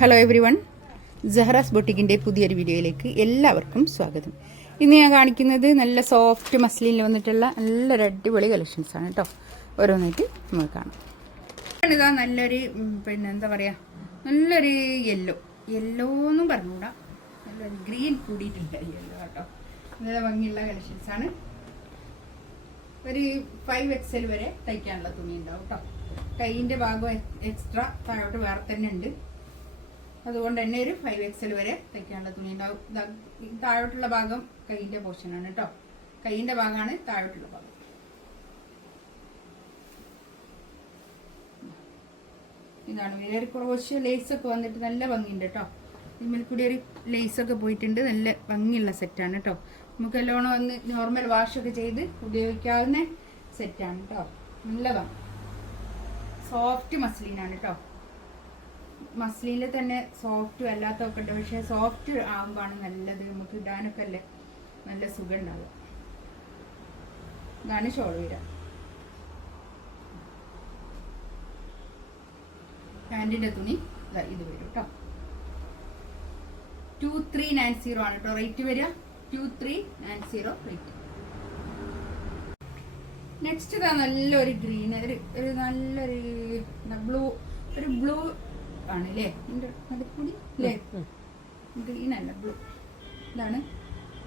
Hello every one, സഹറാസ് ബൊട്ടിക്കിൻ്റെ പുതിയൊരു വീഡിയോയിലേക്ക് എല്ലാവർക്കും സ്വാഗതം. ഇന്ന് ഞാൻ കാണിക്കുന്നത് നല്ല സോഫ്റ്റ് മസ്ലിനിൽ വന്നിട്ടുള്ള നല്ലൊരു അടിപൊളി കളക്ഷൻസാണ് കേട്ടോ. ഓരോന്നായിട്ട് നമുക്ക് കാണാം. ഇതാ നല്ലൊരു എന്താ പറയുക, നല്ലൊരു യെല്ലോ എന്നും പറഞ്ഞുകൂടാ, നല്ലൊരു ഗ്രീൻ കൂടിയിട്ടുണ്ട് യെല്ലോ കേട്ടോ. നല്ല ഭംഗിയുള്ള കളക്ഷൻസാണ്. ഒരു 5XL വരെ തയ്ക്കാനുള്ള തുണി ഉണ്ടാവും കേട്ടോ. കൈയിൻ്റെ ഭാഗം എക്സ്ട്രാ താഴോട്ട് വേറെ തന്നെ ഉണ്ട്. അതുകൊണ്ട് തന്നെ ഒരു 5XL വരെ തയ്ക്കാനുള്ള തുണി ഉണ്ടാവും. താഴോട്ടുള്ള ഭാഗം കൈയിൻ്റെ പോർഷനാണ് കേട്ടോ. കൈയിൻ്റെ ഭാഗമാണ് താഴോട്ടുള്ള ഭാഗം. ഇതാണ് വലിയൊരു ക്രോഷ്യ ലേസൊക്കെ വന്നിട്ട് നല്ല ഭംഗിയുണ്ട് കേട്ടോ. ഇതിൽ കൂടി ഒരു ലേസൊക്കെ പോയിട്ടുണ്ട്. നല്ല ഭംഗിയുള്ള സെറ്റാണ് കേട്ടോ. നമുക്ക് എല്ലോണം വന്ന് നോർമൽ വാഷൊക്കെ ചെയ്ത് ഉപയോഗിക്കാവുന്ന സെറ്റാണ് കേട്ടോ. നല്ലതാണ്. സോഫ്റ്റ് മസ്ലിനാണ് കേട്ടോ. മസ്ലിനിൽ തന്നെ സോഫ്റ്റ് അല്ലാത്തൊക്കെ ഉണ്ട്. പക്ഷേ സോഫ്റ്റ് ആകുമ്പോഴാണ് നല്ലത്. നമുക്ക് ഇടാനൊക്കെ അല്ലേ നല്ല സുഖം ഉണ്ടാവും. ഇതാണ് ഷോൾ വരിക. പാൻറ്റിൻ്റെ തുണി ഇത് വരും കേട്ടോ. 2390 ആണ് കേട്ടോ റേറ്റ് വരിക. 2390 റേറ്റ്. നെക്സ്റ്റ് ഇതാ നല്ലൊരു ഗ്രീൻ, ഒരു നല്ലൊരു ബ്ലൂ ആണല്ലേ ഇതിൻ്റെ നടുക്കൂടി അല്ലേ, ഗ്രീൻ അല്ല ബ്ലൂ. ഇതാണ്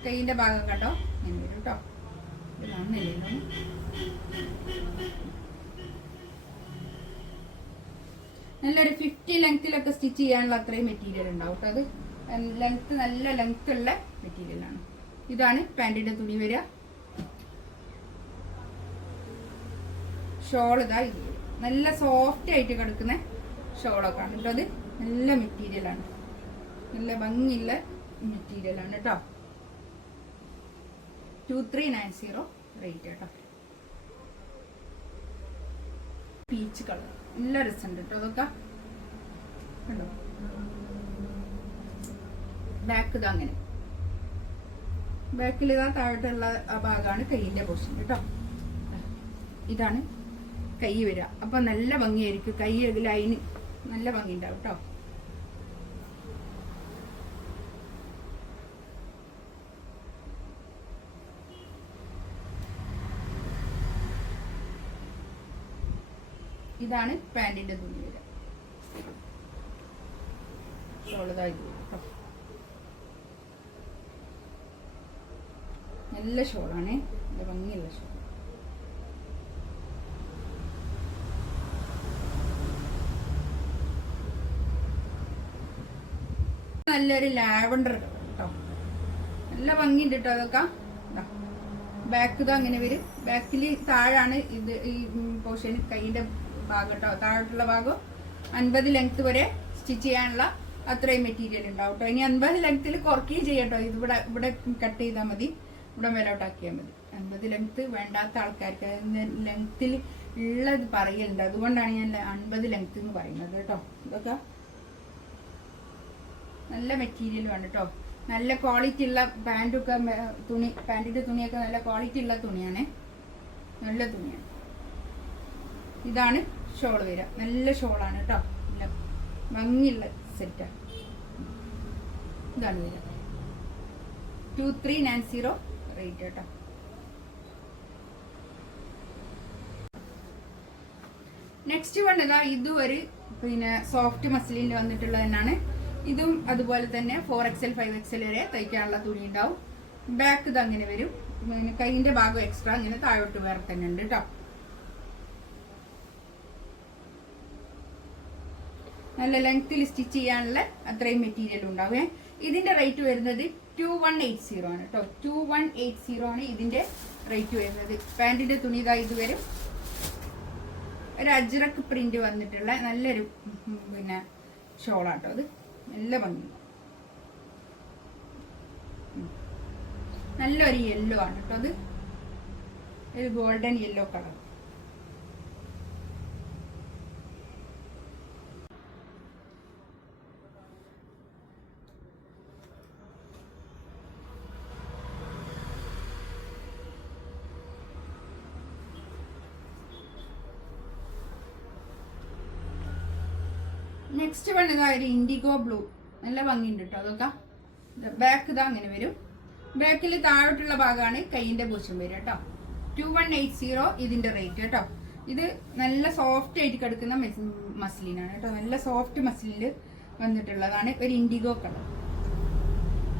കൈയിൻ്റെ ഭാഗം കേട്ടോ. ഇങ്ങനെ വരും കേട്ടോ. ഇതാണെന്നല്ലേ നല്ലൊരു 50 ലെങ്ത്തിലൊക്കെ സ്റ്റിച്ച് ചെയ്യാനുള്ള അത്രയും മെറ്റീരിയൽ ഉണ്ടാവും കേട്ടോ. അത് ലെങ്ത്ത് നല്ല ലെങ്ത്ത് ഉള്ള മെറ്റീരിയലാണ്. ഇതാണ് പാൻറ്റിൻ്റെ തുണി വരിക. ഷോൾ ഇതാ ഇത് നല്ല സോഫ്റ്റ് ആയിട്ട് കിടക്കുന്ന ഷോളൊക്കെ ആണ് കേട്ടോ. അത് നല്ല മെറ്റീരിയലാണ്, നല്ല ഭംഗിയുള്ള മെറ്റീരിയലാണ് കേട്ടോ. 2390 റേറ്റ് കേട്ടോ. പീച്ച് കളർ നല്ല രസമുണ്ട് കേട്ടോ. അതൊക്കെ കണ്ടോ. ബാക്ക് ഇതാ അങ്ങനെ, ബാക്കിൽ ഇതാ താഴോട്ടുള്ള ആ ഭാഗമാണ് കൈയിൻ്റെ പോർഷൻ കേട്ടോ. ഇതാണ് കൈ വരിക. അപ്പൊ നല്ല ഭംഗിയായിരിക്കും. കൈ ലൈന് നല്ല ഭംഗി ഉണ്ടാവും കേട്ടോ. ഇതാണ് പാൻറ്റിന്റെ തുണി വരിക. നല്ല ഷോളാണ്, നല്ല ഭംഗിയുള്ള ഷോൾ. നല്ലൊരു ലാവണ്ടർ കേട്ടോ. നല്ല ഭംഗിയുണ്ട് കേട്ടോ. അതൊക്കെ ബാക്ക് ഇതാ അങ്ങനെ വരും. ബാക്കിൽ താഴാണ് ഇത് ഈ പോർഷൻ കൈയിൻ്റെ ഭാഗം കേട്ടോ. താഴോട്ടുള്ള ഭാഗം 50 ലെങ്ത് വരെ സ്റ്റിച്ച് ചെയ്യാനുള്ള അത്രയും മെറ്റീരിയൽ ഉണ്ടാവും കേട്ടോ. ഇനി 50 ലെങ്ത്തിൽ കുറയ്ക്കുകയും ചെയ്യട്ടോ. ഇത് ഇവിടെ കട്ട് ചെയ്താൽ മതി, ഇവിടെ മേലോട്ടാക്കിയാൽ മതി. 50 ലെങ്ത്ത് വേണ്ടാത്ത ആൾക്കാർക്ക് ലെങ്ത്തിൽ ഉള്ളത് പറയലുണ്ട്. അതുകൊണ്ടാണ് ഞാൻ 50 ലെങ്ത്ത് എന്ന് പറയുന്നത് കേട്ടോ. ഇതൊക്കെ നല്ല മെറ്റീരിയലുമാണ് കേട്ടോ. നല്ല ക്വാളിറ്റി ഉള്ള പാൻറ്റൊക്കെ തുണി, പാൻറ്റിൻ്റെ തുണിയൊക്കെ നല്ല ക്വാളിറ്റി ഉള്ള തുണിയാണ്, നല്ല തുണിയാണ്. ഇതാണ് ഷോൾ വരിക. നല്ല ഷോളാണ് കേട്ടോ. നല്ല ഭംഗിയുള്ള സെറ്റാണ്. ഇതാണ് വരിക. 2390 റേറ്റ് കേട്ടോ. നെക്സ്റ്റ് വൺ ഇതാ ഇതും ഒരു സോഫ്റ്റ് മസ്ലിനിൽ വന്നിട്ടുള്ളത് തന്നെയാണ്. ഇതും അതുപോലെ തന്നെ 4XL 5XL വരെ തയ്ക്കാനുള്ള തുണി ഉണ്ടാവും. ബാക്ക് ഇത് അങ്ങനെ വരും. കൈയിന്റെ ഭാഗം എക്സ്ട്രാ ഇങ്ങനെ താഴോട്ട് വേറെ തന്നെ ഉണ്ട് കേട്ടോ. നല്ല ലെങ്ത്തിൽ സ്റ്റിച്ച് ചെയ്യാനുള്ള അത്രയും മെറ്റീരിയൽ ഉണ്ടാവേ. ഇതിന്റെ റേറ്റ് വരുന്നത് 2180 ആണ് കേട്ടോ. 2180 ആണ് ഇതിന്റെ റേറ്റ് വരുന്നത്. പാൻറ്റിന്റെ തുണി ഇതാ ഇത് വരും. ഒരു അജ്രക്ക് പ്രിന്റ് വന്നിട്ടുള്ള നല്ലൊരു ഷോളാട്ടോ. അത് നല്ല ഭംഗി, നല്ലൊരു യെല്ലോ ആണ് കേട്ടോ. അത് ഒരു golden yellow colour. Next one ഇതാ ഒരു ഇൻഡിഗോ ബ്ലൂ, നല്ല ഭംഗിയുണ്ട് കേട്ടോ. അതൊക്കെ ബാക്ക് ഇതാ അങ്ങനെ വരും. ബാക്കിൽ താഴോട്ടുള്ള ഭാഗമാണ് കൈയിന്റെ പൂശം വരും കേട്ടോ. 2180 ഇതിന്റെ റേറ്റ് കേട്ടോ. ഇത് നല്ല സോഫ്റ്റ് ആയിട്ട് കിടക്കുന്ന മസ്ലിനാണ് കേട്ടോ. നല്ല സോഫ്റ്റ് മസ്ലിനിൽ വന്നിട്ടുള്ളതാണ്. ഒരു ഇൻഡിഗോ കളർ.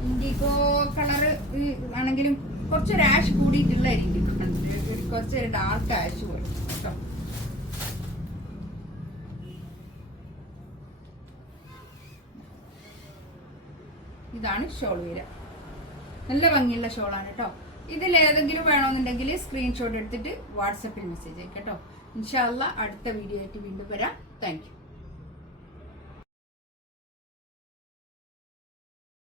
ഇൻഡിഗോ കളർ ആണെങ്കിലും കുറച്ചൊരു ആഷ് കൂടിയിട്ടുള്ള ഒരു ഇൻഡിഗോ, കുറച്ചൊരു ഡാർക്ക് ആഷ് പോലെ കേട്ടോ. ഇതാണ് ഷോൾ വരിക. നല്ല ഭംഗിയുള്ള ഷോളാണ് കേട്ടോ. ഇതിൽ ഏതെങ്കിലും വേണമെന്നുണ്ടെങ്കിൽ സ്ക്രീൻഷോട്ട് എടുത്തിട്ട് വാട്സപ്പിൽ മെസ്സേജ് അയക്കാം കേട്ടോ. ഇൻഷാ അല്ലാഹ് അടുത്ത വീഡിയോ ആയിട്ട് വീണ്ടും വരാം. Thank you.